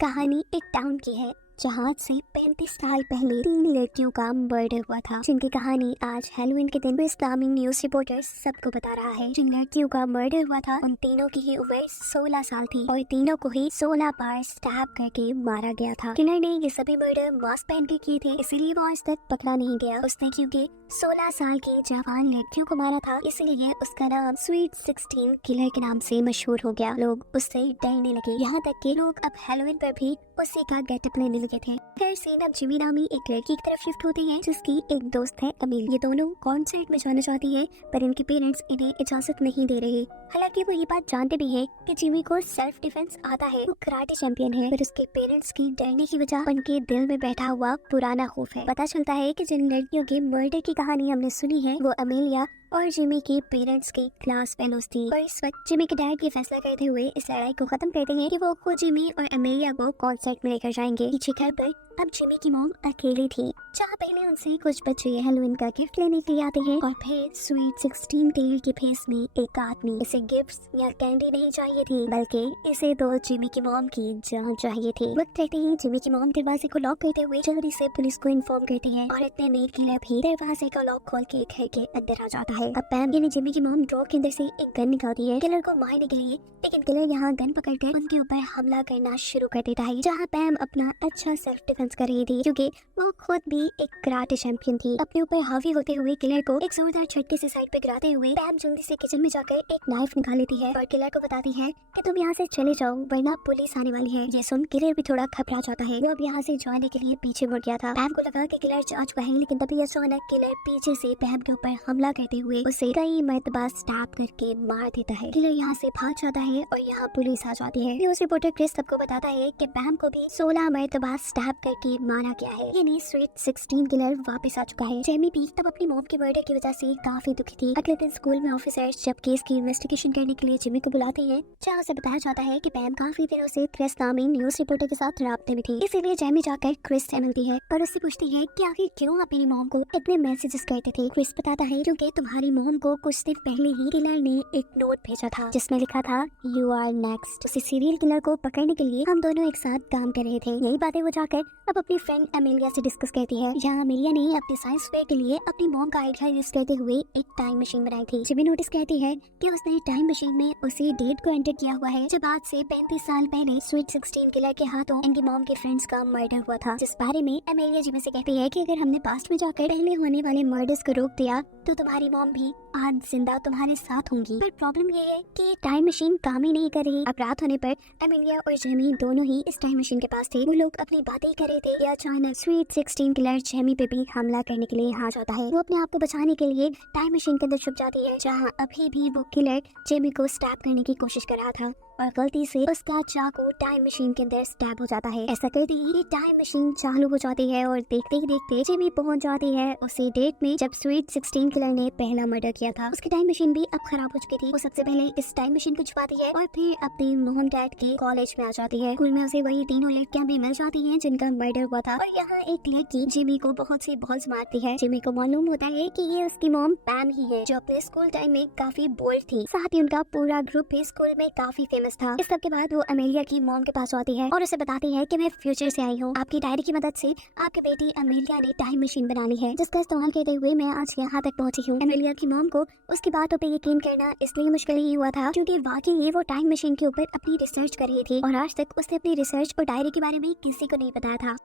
कहानी एक टाउन की है जहाँ से 35 साल पहले 3 लड़कियों का मर्डर हुआ था, जिनकी कहानी आज हैलोवीन के दिन इस्लामिक न्यूज रिपोर्टर सबको बता रहा है। जिन लड़कियों का मर्डर हुआ था उन तीनों की ही उम्र 16 साल थी और तीनों को ही 16 बार स्टैब करके मारा गया था। किलर ने ये सभी मर्डर मास्क पहन के किए थे, इसीलिए वो आज तक पकड़ा नहीं गया। उसने क्योंकि 16 साल की जवान लड़कियों को मारा था, इसलिए उसका नाम स्वीट 16 किलर के नाम से मशहूर हो गया। लोग उससे डरने लगे, यहाँ तक कि लोग अब हैलोवीन पर भी उसी का गेटअप लेने लगे थे। फिर सीन अब जिमी नामी एक लड़की की तरफ शिफ्ट होते हैं जिसकी एक दोस्त है अमील। ये दोनों कॉन्सर्ट में जाना चाहती है पर इनके पेरेंट्स इन्हें इजाजत नहीं दे रहे। हालांकि वो ये बात जानते भी हैं कि जिमी को सेल्फ डिफेंस आता है, वो कराटे चैंपियन है, पर उसके पेरेंट्स की डरने की वजह उनके दिल में बैठा हुआ पुराना खौफ है। पता चलता है कि जिन लड़कियों के मर्डर की कहानी हमने सुनी है वो अमेलिया और जिमी के पेरेंट्स की क्लास फेलोज थी। और इस वक्त जिमी के डैड ये फैसला करते हुए इस लड़ाई को खत्म करते हैं कि वो खुद जिमी और अमेलिया को कॉन्सर्ट में लेकर जाएंगे। पीछे घर पर अब जिमी की मॉम अकेली थी, जहाँ पहले उनसे कुछ बच्चे हैलोवीन का गिफ्ट लेने के लिए आते हैं और फिर स्वीट 16 किलर के फेस में एक आदमी। इसे गिफ्ट्स या कैंडी नहीं चाहिए थी, बल्कि इसे तो जिमी की मॉम की जान चाहिए थी। वक्त रहते ही जिमी की मॉम दरवाजे को लॉक करते हुए जल्दी से पुलिस को इन्फॉर्म करती है और इतने में किलर भी दरवाजे को लॉक खोल के घर के अंदर आ जाता है। अब पैम यानी जिमी की मॉम ड्रॉ के अंदर से एक गन निकालती है किलर को मारने के लिए, लेकिन किलर यहाँ गन पकड़कर उनके ऊपर हमला करना शुरू कर देता है। जहाँ पैम अपना अच्छा सेल्फ डिफेंस कर रही थी क्योंकि वो खुद भी एक कराटे चैंपियन थी। अपने ऊपर हावी होते हुए किलर को एक जोरदार झटके से साइड पे गिराते हुए पैम जल्दी से किचन में जाकर एक नाइफ निकाल लेती है और किलर को बताती है कि तुम यहाँ से चले जाओ वरना पुलिस आने वाली है। ये सुन किलर भी थोड़ा घबरा जाता है, वो अब यहाँ से जाने के लिए पीछे मुड़ गया था। पैम को लगा कि किलर जा चुका है, लेकिन तभी अचानक किलर पीछे से पैम के ऊपर हमला करते हुए उसे कई मरतबा स्टैब करके मार देता है। किलर यहाँ से भाग जाता है और यहाँ पुलिस आ जाती है। न्यूज रिपोर्टर क्रिस सबको बताता है कि पैम को भी 16 मरतबा स्टैब करके मारा गया है, यानी स्वीट 16 किलर वापस आ चुका है। जेमी भी तब अपनी मॉम के मर्डर की वजह से काफी दुखी थी। अगले दिन स्कूल में ऑफिसर्स जब केस की इन्वेस्टिगेशन करने के लिए जिमी को बुलाते हैं, जहाँ से बताया जाता है कि पैम काफी दिनों से क्रिस नामी न्यूज रिपोर्टर के साथ राब्ते में थी, इसीलिए जेमी जाकर क्रिस से मिलती है और उससे पूछती है कि आखिर क्यों अपनी मॉम को इतने मैसेजेस करते थे। क्रिस बताता है क्योंकि तुम्हारी मॉम को कुछ दिन पहले ही किलर ने एक नोट भेजा था जिसमें लिखा था यू आर नेक्स्ट। उसी सीरियल किलर को पकड़ने के लिए हम दोनों एक साथ काम कर रहे थे। यही बातें वो जाकर अब अपनी फ्रेंड अमेलिया से डिस्कस करती है। यहाँ अमेलिया ने अपने साइंस फेयर के लिए अपनी मॉम का आइडिया यूज करते हुए एक टाइम मशीन बनाई थी। जिमी नोटिस कहती है कि उसने टाइम मशीन में उसी डेट को एंटर किया हुआ है जब आज से 35 साल पहले स्वीट 16 किलर के हाथों इनकी मॉम के फ्रेंड्स का मर्डर हुआ था, जिस बारे में अमेलिया जिमी से कहती है कि अगर हमने पास्ट में जाकर पहले होने वाले मर्डर्स को रोक दिया तो तुम्हारी मॉम भी आज जिंदा तुम्हारे साथ होंगी। पर प्रॉब्लम ये है कि टाइम मशीन काम ही नहीं कर रही। अब रात होने पर अमेलिया और जेमी दोनों ही इस टाइम मशीन के पास थे। वो लोग अपनी बातें कर रहे थे कि अचानक स्वीट 16 किलर जेमी पे भी हमला करने के लिए आ जाता है। वो अपने आप को बचाने के लिए टाइम मशीन के अंदर छुप जाती है, जहाँ अभी भी वो किलर जेमी को स्टैब करने की कोशिश कर रहा था और गलती से उसका चाकू टाइम मशीन के अंदर स्टैब हो जाता है। ऐसा करते ही टाइम मशीन चालू हो जाती है और देखते ही देखते जेमी पहुंच जाती है उसी डेट में जब स्वीट 16 किलर ने पहला मर्डर किया था। उसकी टाइम मशीन भी अब खराब हो चुकी थी। वो सबसे पहले इस टाइम मशीन को छुपाती है और फिर अपने मॉम डैड के कॉलेज में आ जाती है। स्कूल में उसे वही तीनों लड़कियां भी मिल जाती हैं जिनका मर्डर हुआ था और यहाँ एक लड़की जिमी को बहुत सी बहुत मारती है। जिमी को मालूम होता है कि ये उसकी मॉम पैम ही है जो अपने स्कूल टाइम में काफी बोल्ड थी, साथ ही उनका पूरा ग्रुप भी स्कूल में काफी फेमस था। इस सब के बाद वो अमेलिया की मॉम के पास आती है और उसे बताती है कि मैं फ्यूचर से आई हूँ। आपकी डायरी की मदद से आपकी बेटी अमेलिया ने टाइम मशीन बना ली है जिसका इस्तेमाल करते हुए मैं आज यहाँ तक पहुँची हूँ। अमेलिया की मॉम को उसकी बातों पे यकीन करना इसलिए मुश्किल ही हुआ था क्योंकि वाकई वो टाइम मशीन के ऊपर अपनी रिसर्च कर रही थी और आज तक उसने अपनी रिसर्च और डायरी के बारे में किसी को नहीं बताया था।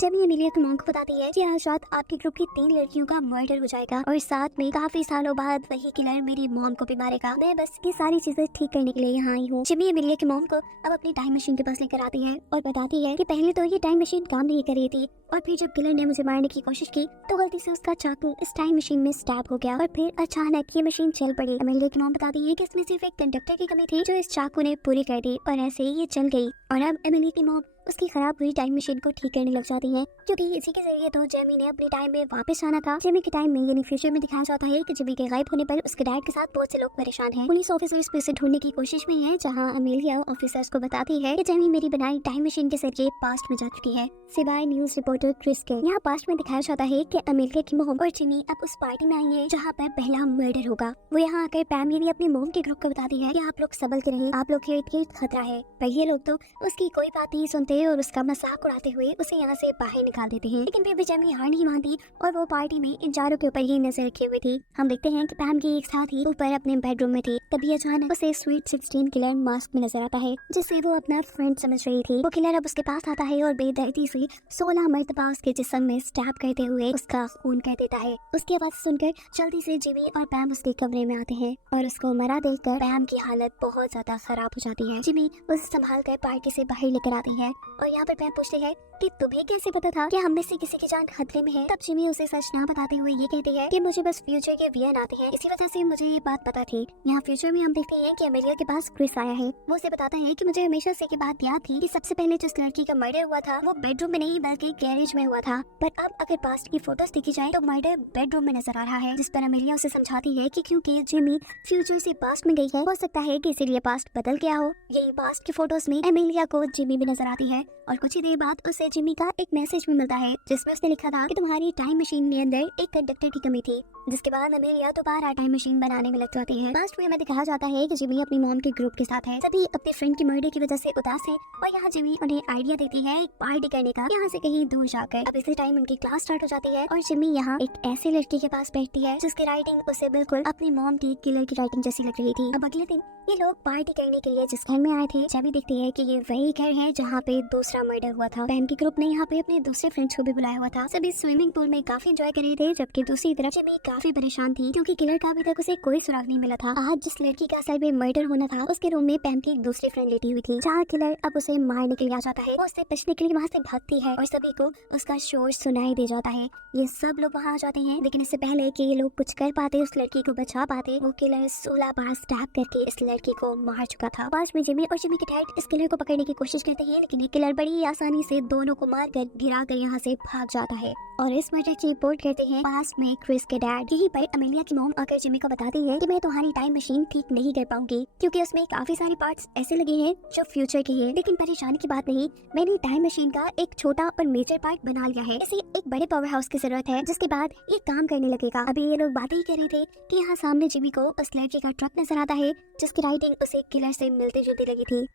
जेमी अमेलिया की मॉम को बताती है कि आज रात आपके ग्रुप की 3 लड़कियों का मर्डर हो जाएगा और साथ में काफी सालों बाद वही किलर मेरी मॉम को भी मारेगा। मैं बस ये सारी चीजें ठीक करने के लिए यहाँ आई हूँ। जेमी अमेलिया की मॉम को अब अपनी टाइम मशीन के पास लेकर आती है और बताती है कि पहले तो ये टाइम मशीन काम नहीं कर रही थी और फिर जब किलर ने मुझे मारने की कोशिश की तो गलती से उसका चाकू इस टाइम मशीन में स्टैब हो गया और फिर अचानक ये मशीन चल पड़ी। अमेलिया की मॉम बताती है कि इसमें सिर्फ एक कंडक्टर की कमी थी जो इस चाकू ने पूरी कर दी और ऐसे ही ये चल गई। और अब अमेलिया की मॉम उसकी खराब हुई टाइम मशीन को ठीक करने लग जाती है, क्योंकि इसी के जरिए तो जेमी ने अपने टाइम में वापस आना था। जेमी के टाइम में यानी फ्यूचर में दिखाया जाता है कि जेमी के गायब होने पर उसके डैड के साथ बहुत से लोग परेशान हैं। पुलिस ऑफिसर्स भी उसे ढूंढने की कोशिश में है, जहां अमेलिया ऑफिसर्स को बताती है कि जेमी मेरी बनाई टाइम मशीन के जरिए पास्ट में जा चुकी है, सिवाय न्यूज रिपोर्टर क्रिस के। यहाँ पास्ट में दिखाया जाता है कि अमेलिया की मोम और जेमी अब उस पार्टी में आई है जहाँ पर पहला मर्डर होगा। वो यहाँ आकर पैम यानी अपनी मोम के ग्रुप को बताती है कि आप लोग संभल के रहें, आप लोग के इर्द-गिर्द खतरा है। पर ये लोग तो उसकी कोई बात नहीं सुनते और उसका मजाक उड़ाते हुए उसे यहाँ से बाहर निकाल देते हैं। लेकिन फिर भी जेमी हार नहीं मानती और वो पार्टी में इन चारों के ऊपर ही नजर रखे हुए थी। हम देखते हैं कि पैम की एक साथ ही ऊपर अपने बेडरूम में थी, तभी अचानक उसे स्वीट 16 किलर मास्क में नजर आता है, जिसे वो अपना फ्रेंड समझ रही थी। वो किलर अब उसके पास आता है और बेदर्दी से 16 मरतबा उसके जिस्म में स्टैब करते हुए उसका खून कर देता है। उसकी आवाज सुनकर जल्दी से जेमी और पैम उसके कमरे में आते हैं और उसको मरा देखकर पैम की हालत बहुत ज्यादा खराब हो जाती है। जेमी उसे संभाल कर पार्टी से बाहर लेकर आती है और यहाँ पर पैम पूछती है कि तुम्हें कैसे पता था कि हम में से किसी की जान खतरे में है। तब जिमी उसे सच ना बताते हुए ये कहती है कि मुझे बस फ्यूचर के वीएन आते हैं, इसी वजह से मुझे ये बात पता थी। यहाँ फ्यूचर में हम देखते हैं कि अमेलिया के पास क्रिस आया है। वो उसे बताता है कि मुझे हमेशा से की बात याद थी कि सबसे पहले जिस लड़की का मर्डर हुआ था वो बेडरूम में नहीं बल्कि गैरेज में हुआ था, पर अब अगर पास्ट की फोटोज देखी जाए तो मर्डर बेडरूम में नजर आ रहा है। जिस पर अमेलिया उसे समझाती है कि क्योंकि जिमी फ्यूचर से पास्ट में गई है, हो सकता है कि इसीलिए पास्ट बदल गया हो। यही पास्ट की फोटोज में अमेलिया को जिमी भी नजर आती है और कुछ ही देर बाद उसे जिमी का एक मैसेज भी मिलता है जिसमें उसने लिखा था कि तुम्हारी टाइम मशीन के अंदर एक कंडक्टर की कमी थी। जिसके बाद अमेलिया दोबारा टाइम मशीन बनाने में लग जाती है। पास्ट में हमें दिखाया जाता है कि जिमी अपनी मॉम के ग्रुप के साथ है, सभी अपने फ्रेंड की मर्डर की वजह से उदास है और यहाँ जिमी उन्हें आइडिया देती है एक पार्टी करने का यहाँ से कहीं दूर जाकर। अब इसी टाइम उनकी क्लास स्टार्ट हो जाती है और जिमी यहाँ एक ऐसे लड़की के पास बैठती है जिसकी राइटिंग उसे बिल्कुल अपनी मॉम की किलर की राइटिंग जैसी लग रही थी। अब अगले दिन ये लोग पार्टी करने के लिए जिस घर में आए थे, जेमी देखती है कि ये वही घर है जहाँ पे दूसरा मर्डर हुआ था। पैम के ग्रुप ने यहाँ पे अपने दूसरे फ्रेंड्स को भी बुलाया हुआ था। सभी स्विमिंग पूल में काफी एंजॉय कर रहे थे, जबकि दूसरी तरफ जेमी काफी परेशान थी क्योंकि किलर का अभी तक उसे कोई सुराग नहीं मिला था। आज जिस लड़की का असल में मर्डर होना था उसके रूम में पैम की एक दूसरी फ्रेंड लेटी हुई थी, जहाँ किलर अब उसे मारने के लिए आ जाता है। वो उससे बचने के लिए वहाँ से भागती है और सभी को उसका शोर सुनाई दे जाता है। ये सब लोग वहाँ आ जाते हैं, लेकिन इससे पहले कि ये लोग कुछ कर पाते, उस लड़की को बचा पाते, वो किलर 16 बार स्टैब करके इस लड़की को मार चुका था। पास में जिमी और जिमी के डैड इस किलर को पकड़ने की कोशिश करते हैं, लेकिन ये किलर बड़ी आसानी से दोनों को मारकर गिराकर यहाँ से भाग जाता है और इस मर्डर की रिपोर्ट करते हैं पास में क्रिस के डैड। यहीं पर अमेलिया की मॉम आकर जिमी को बताती है कि मैं तुम्हारी टाइम मशीन ठीक नहीं कर पाऊंगी क्योंकि उसमें काफी सारे पार्ट्स ऐसे लगे हैं जो फ्यूचर के हैं। लेकिन परेशानी की बात नहीं, मैंने टाइम मशीन का एक छोटा और मेजर पार्ट बना लिया है। इसे एक बड़े पावर हाउस की जरूरत है जिसके बाद ये काम करने लगेगा। अभी ये लोग बातें ही कर रहे थे कि यहाँ सामने जिमी को उस लड़के का ट्रक नजर आता है जिसकी राइटिंग उसे किलर से मिलती जुलती लगी थी।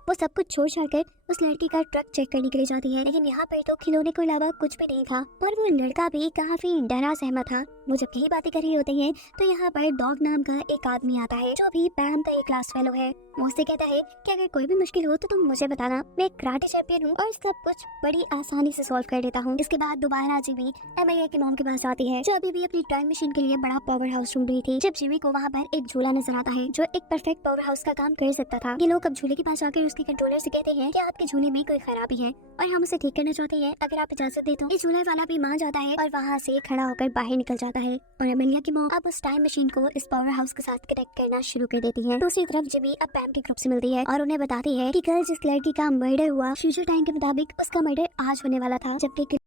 वो सब कुछ छोड़ छाड़कर उस लड़की का ट्रक चेक करने के लिए जाती है, लेकिन यहाँ पर तो खिलौने के अलावा कुछ भी नहीं था और वो लड़का भी काफी डरा सहमा था। वो जब यही बातें कर रही होती हैं तो यहाँ पर डॉग नाम का एक आदमी आता है जो भी पैम का एक क्लास फेलो है। वो उससे कहता है कि अगर कोई भी मुश्किल हो तो तुम मुझे बताना, मैं कराटे चैंपियन हूँ और सब कुछ बड़ी आसानी से सॉल्व कर देता हूँ। इसके बाद दोबारा जिमी अमेलिया की मॉम के पास आती है जो अभी भी अपनी टाइम मशीन के लिए बड़ा पावर हाउस ढूंढ रही थी। जब जिमी को वहाँ पर एक झूला नजर आता है जो एक परफेक्ट पावर हाउस का काम कर सकता था। ये लोग अब झूले के पास जाकर उसके कंट्रोलर से कहते हैं कि आपके झूले में कोई खराबी है और हम उसे ठीक करना चाहते हैं, अगर आप इजाजत दे तो। ये झूला वाला भी मान जाता है और वहाँ से खड़ा होकर बाहर निकल जाता है और अमेलिया की मॉम अब उस टाइम मशीन को इस पावर हाउस के साथ कनेक्ट करना शुरू कर देती है। दूसरी तरफ जिमी अब पैम के ग्रुप से मिलती है और उन्हें बताती है कि कल जिस लड़की का मर्डर हुआ फ्यूचर टाइम के मुताबिक उसका मर्डर आज होने वाला था, जबकि